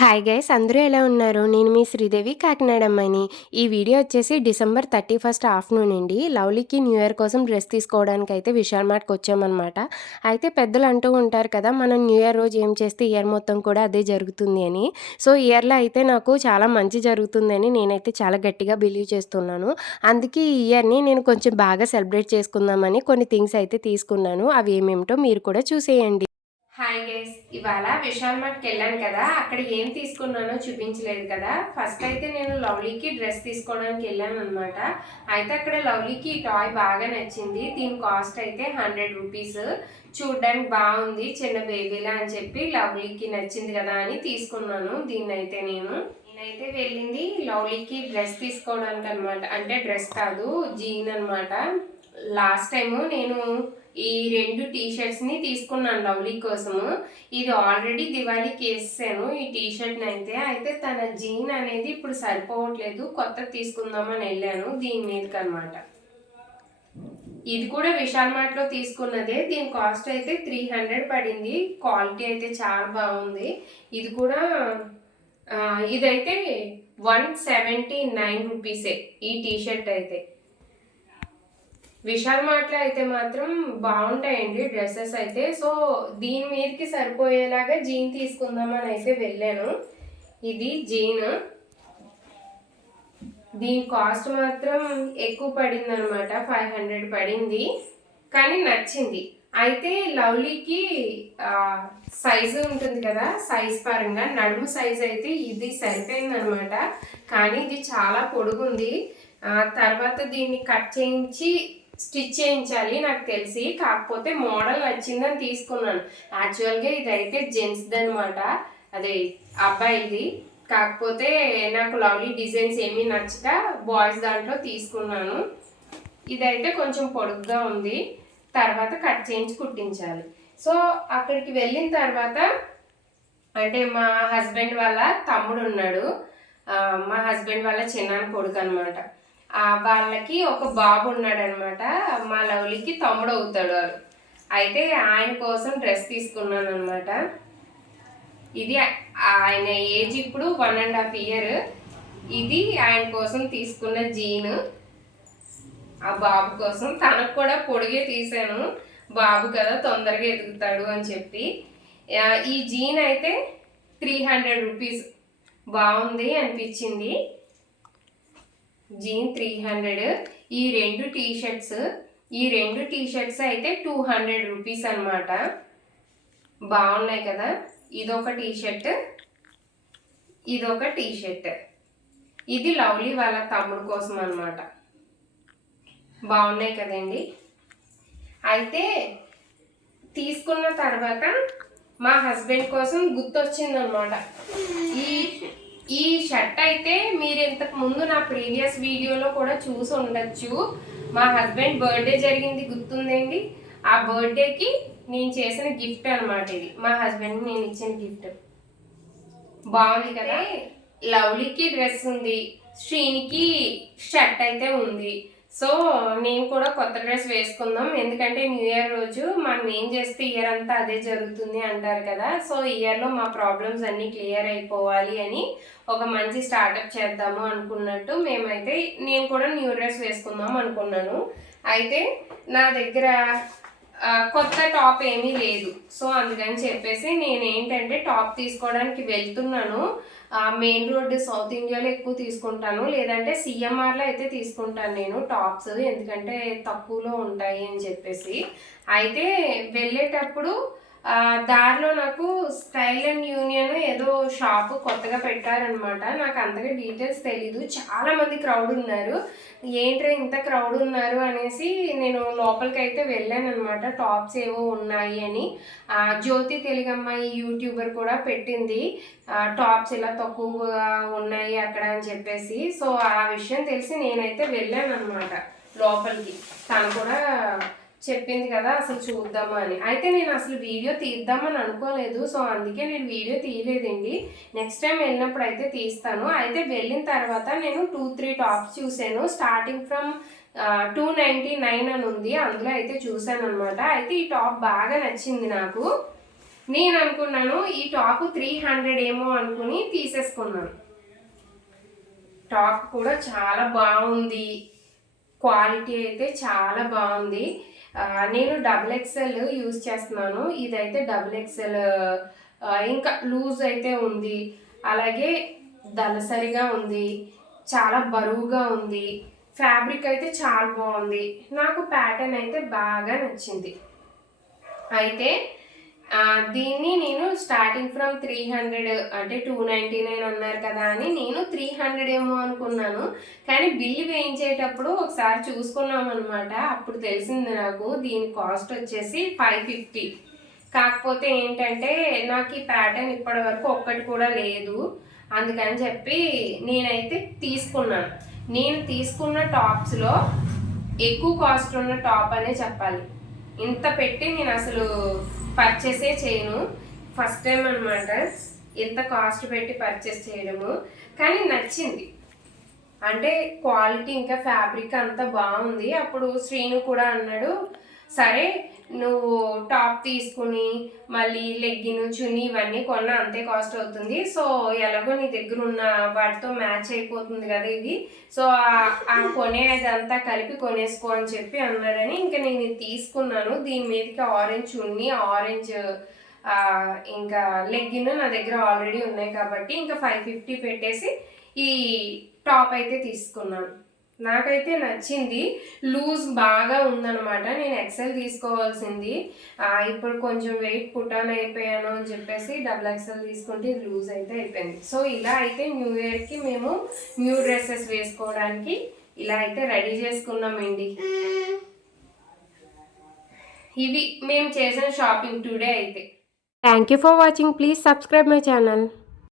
Hi guys అందరూ ఎలా ఉన్నారు? నేను మీ శ్రీదేవి కాకినాడ అమ్మాయిని. ఈ వీడియో వచ్చేసి డిసెంబర్ 31 ఆఫ్టర్నూన్ అండి. లవ్లీకి న్యూ ఇయర్ కోసం డ్రెస్ తీసుకోవడానికైతే విశాల్ మార్ట్‌కి వచ్చామనమాట. అయితే పెద్దలు అంటూ ఉంటారు కదా! మనం న్యూ ఇయర్ రోజు ఏం చేస్తే ఇయర్ మొత్తం కూడా అదే జరుగుతుంది అని. సో, ఇయర్‌లో అయితే నాకు చాలా మంచి జరుగుతుందని నేనైతే చాలా గట్టిగా బిలీవ్ చేస్తున్నాను. అందుకే ఈ ఇయర్‌ని నేను కొంచెం బాగా సెలబ్రేట్ చేసుకుందామని కొన్ని థింగ్స్ అయితే తీసుకున్నాను. అవి ఏమేమిటో మీరు కూడా చూసేయండి. హాయ్ గైస్, ఇవాళ విశాల్ మార్ట్కి వెళ్ళాను కదా, అక్కడ ఏం తీసుకున్నానో చూపించలేదు కదా. ఫస్ట్ అయితే నేను లవ్లీకి డ్రెస్ తీసుకోవడానికి వెళ్ళాను అనమాట. అయితే అక్కడ లవ్లీకి ఈ టాయ్ బాగా నచ్చింది. దీని కాస్ట్ అయితే 100 రూపీస్. చూడ్డానికి బాగుంది, చిన్న బేబీలా అని చెప్పి లవ్లీకి నచ్చింది కదా అని తీసుకున్నాను. దీన్నైతే నేనైతే వెళ్ళింది లవ్లీకి డ్రెస్ తీసుకోవడానికి అనమాట. అంటే డ్రెస్ కాదు, జీన్ అనమాట. లాస్ట్ టైము నేను ఈ 2 టీషర్ట్స్ని తీసుకున్నాను లవ్లీ కోసము. ఇది ఆల్రెడీ దివాళీకి వేసాను ఈ టీషర్ట్ని. అయితే తన జీన్ అనేది ఇప్పుడు సరిపోవట్లేదు, కొత్తది తీసుకుందామని వెళ్ళాను దీని మీదకి అనమాట. ఇది కూడా విశాల్ మార్ట్లో తీసుకున్నదే. దీని కాస్ట్ అయితే 300 పడింది. క్వాలిటీ అయితే చాలా బాగుంది. ఇది కూడా ఇదైతే 179 రూపీసే ఈ టీషర్ట్ అయితే. విశాల్ మార్ట్లో అయితే మాత్రం బాగుంటాయండి డ్రెస్సెస్ అయితే. సో దీని మీదకి సరిపోయేలాగా జీన్ తీసుకుందామని అయితే వెళ్ళాను. ఇది జీన్. దీని కాస్ట్ మాత్రం ఎక్కువ పడింది అనమాట, 500 పడింది. కానీ నచ్చింది. అయితే లవ్లీకి సైజు ఉంటుంది కదా, సైజ్ పరంగా నడుము సైజ్ అయితే ఇది సరిపోయింది అనమాట. కానీ ఇది చాలా పొడుగుంది. తర్వాత దీన్ని కట్ చేయించి స్టిచ్ చేయించాలి నాకు తెలిసి. కాకపోతే మోడల్ నచ్చిందని తీసుకున్నాను. యాక్చువల్గా ఇది అయితే జెంట్స్ది అనమాట, అదే అబ్బాయిది. కాకపోతే నాకు లవ్లీ డిజైన్స్ ఏమీ నచ్చక బాయ్స్ దాంట్లో తీసుకున్నాను. ఇదైతే కొంచెం పొడుగ్గా ఉంది, తర్వాత కట్ చేయించి కుట్టించాలి. సో అక్కడికి వెళ్ళిన తర్వాత అంటే మా హస్బెండ్ వాళ్ళ తమ్ముడు ఉన్నాడు, మా హస్బెండ్ వాళ్ళ చిన్నాన్న కొడుకు అనమాట. వాళ్ళకి ఒక బాబు ఉన్నాడు అనమాట. మా లవ్లీకి తమ్ముడు అవుతాడు వాడు. అయితే ఆయన కోసం డ్రెస్ తీసుకున్నాను అనమాట. ఇది ఆయన ఏజ్ ఇప్పుడు 1.5 ఇయర్. ఇది ఆయన కోసం తీసుకున్న జీన్. ఆ బాబు కోసం తనకు కూడా పొడిగే తీసాను, బాబు కదా తొందరగా ఎదుగుతాడు అని చెప్పి. ఈ జీన్ అయితే 300 రూపీస్. బాగుంది అనిపించింది జీన్ 300. ఈ రెండు టీషర్ట్స్ అయితే 200 రూపీస్ అనమాట. బాగున్నాయి కదా. ఇదొక టీషర్ట్, ఇదొక టీషర్ట్. ఇది లవ్లీ వాళ్ళ తమ్ముడు కోసం అనమాట. బాగున్నాయి కదండి. అయితే తీసుకున్న తర్వాత మా హస్బెండ్ కోసం గుర్తొచ్చింది అనమాట. ఈ షర్ట్ అయితే మీరు ఇంతకు ముందు నా ప్రీవియస్ వీడియోలో కూడా చూసి ఉండొచ్చు. మా హస్బెండ్ బర్త్డే జరిగింది గుర్తుందండి. ఆ బర్త్డేకి నేను చేసిన గిఫ్ట్ అనమాట ఇది. మా హస్బెండ్కి నేను ఇచ్చిన గిఫ్ట్. బాగుంది కదా. లవ్లీకి డ్రెస్ ఉంది, శ్రీనికి షర్ట్ అయితే ఉంది. సో నేను కూడా కొత్త డ్రెస్ వేసుకుందాం, ఎందుకంటే న్యూ ఇయర్ రోజు మనం ఏం చేస్తే ఇయర్ అంతా అదే జరుగుతుంది అంటారు కదా. సో ఇయర్లో మా ప్రాబ్లమ్స్ అన్నీ క్లియర్ అయిపోవాలి అని ఒక మంచి స్టార్టప్ చేద్దాము అనుకున్నట్టు మేమైతే నేను కూడా న్యూ డ్రెస్ వేసుకుందాం అనుకున్నాను. అయితే నా దగ్గర కొత్త టాప్ ఏమీ లేదు. సో అందుకని చెప్పేసి నేను ఏంటంటే టాప్ తీసుకోవడానికి వెళ్తున్నాను. మెయిన్ రోడ్ సౌత్ ఇండియాలో ఎక్కువ తీసుకుంటాను, లేదంటే సిఎంఆర్లో అయితే తీసుకుంటాను నేను టాప్స్, ఎందుకంటే తక్కువలో ఉంటాయి అని చెప్పేసి. అయితే వెళ్ళేటప్పుడు దారిలో నాకు స్టైల్ అండ్ యూనియన్ ఏదో షాపు కొత్తగా పెట్టారనమాట. నాకు అంతగా డీటెయిల్స్ తెలీదు. చాలామంది క్రౌడ్ ఉన్నారు. ఏంట్రా ఇంత క్రౌడ్ ఉన్నారు అనేసి నేను లోపలికి అయితే వెళ్ళాను అనమాట, టాప్స్ ఏవో ఉన్నాయి అని. జ్యోతి తెలుగమ్మాయి యూట్యూబర్ కూడా పెట్టింది టాప్స్ ఇలా తక్కువగా ఉన్నాయి అక్కడ అని చెప్పేసి. సో ఆ విషయం తెలిసి నేనైతే వెళ్ళాను అనమాట లోపలికి. తను కూడా చెప్పింది కదా అసలు చూద్దామా అని. అయితే నేను అసలు వీడియో తీద్దామని అనుకోలేదు, సో అందుకే నేను వీడియో తీయలేదండి. నెక్స్ట్ టైం వెళ్ళినప్పుడు అయితే తీస్తాను. అయితే వెళ్ళిన తర్వాత నేను 2-3 టాప్స్ చూశాను. స్టార్టింగ్ ఫ్రమ్ 299 అని ఉంది, అందులో అయితే చూశాను అనమాట. అయితే ఈ టాప్ బాగా నచ్చింది నాకు. నేను అనుకున్నాను ఈ టాప్ 300 ఏమో అనుకుని తీసేసుకున్నాను. టాప్ కూడా చాలా బాగుంది, క్వాలిటీ అయితే చాలా బాగుంది. నేను XXL యూజ్ చేస్తున్నాను, ఇదైతే XXL. ఇంకా లూజ్ అయితే ఉంది, అలాగే దళసరిగా ఉంది, చాలా బరువుగా ఉంది. ఫ్యాబ్రిక్ అయితే చాలా బాగుంది, నాకు ప్యాటర్న్ అయితే బాగా నచ్చింది. అయితే దీన్ని నేను స్టార్టింగ్ ఫ్రమ్ 300 అంటే 299 అన్నారు కదా అని నేను 300 ఏమో అనుకున్నాను. కానీ బిల్లు వేయించేటప్పుడు ఒకసారి చూసుకున్నాం అనమాట. అప్పుడు తెలిసింది నాకు దీని కాస్ట్ వచ్చేసి 550. కాకపోతే ఏంటంటే నాకు ఈ ప్యాటర్న్ ఇప్పటి వరకు ఒక్కటి కూడా లేదు, అందుకని చెప్పి నేనైతే తీసుకున్నాను. నేను తీసుకున్న టాప్స్లో ఎక్కువ కాస్ట్ ఉన్న టాప్ అనే చెప్పాలి. ఇంత పెట్టి నేను అసలు పర్చేసే చేయను, ఫస్ట్ టైం అనమాట ఇంత కాస్ట్ పెట్టి పర్చేస్ చేయడము. కానీ నచ్చింది, అంటే క్వాలిటీ ఇంకా ఫ్యాబ్రిక్ అంతా బాగుంది. అప్పుడు శ్రీను కూడా అన్నాడు, సరే నువ్వు టాప్ తీసుకుని మళ్ళీ లెగ్గిన్ చున్నీ ఇవన్నీ కొన్నా అంతే కాస్ట్ అవుతుంది, సో ఎలాగో నీ దగ్గర ఉన్న వాటితో మ్యాచ్ అయిపోతుంది కదా ఇది, సో ఆ కొనేదంతా కలిపి కొనేసుకో అని చెప్పి అన్నాడని ఇంకా నేను ఇది తీసుకున్నాను. దీని మీదకి ఆరెంజ్ చున్నీ, ఆరెంజ్ ఇంకా లెగ్గిన్ నా దగ్గర ఆల్రెడీ ఉన్నాయి కాబట్టి ఇంకా 550 పెట్టేసి ఈ టాప్ అయితే తీసుకున్నాను. నాకైతే నచ్చింది, లూజ్ బాగా ఉందన్నమాట. నేను XL తీసుకోవాల్సింది, ఇప్పుడు కొంచెం వెయిట్ పుట్టాన్ అయిపోయాను అని చెప్పేసి XXL తీసుకుంటే ఇది లూజ్ అయితే అయిపోయింది. సో ఇలా అయితే న్యూ ఇయర్కి మేము న్యూ డ్రెస్సెస్ వేసుకోవడానికి ఇలా అయితే రెడీ చేసుకున్నామండి. ఇవి మేము చేసిన షాపింగ్ టుడే అయితే. Thank you for watching, please subscribe my channel.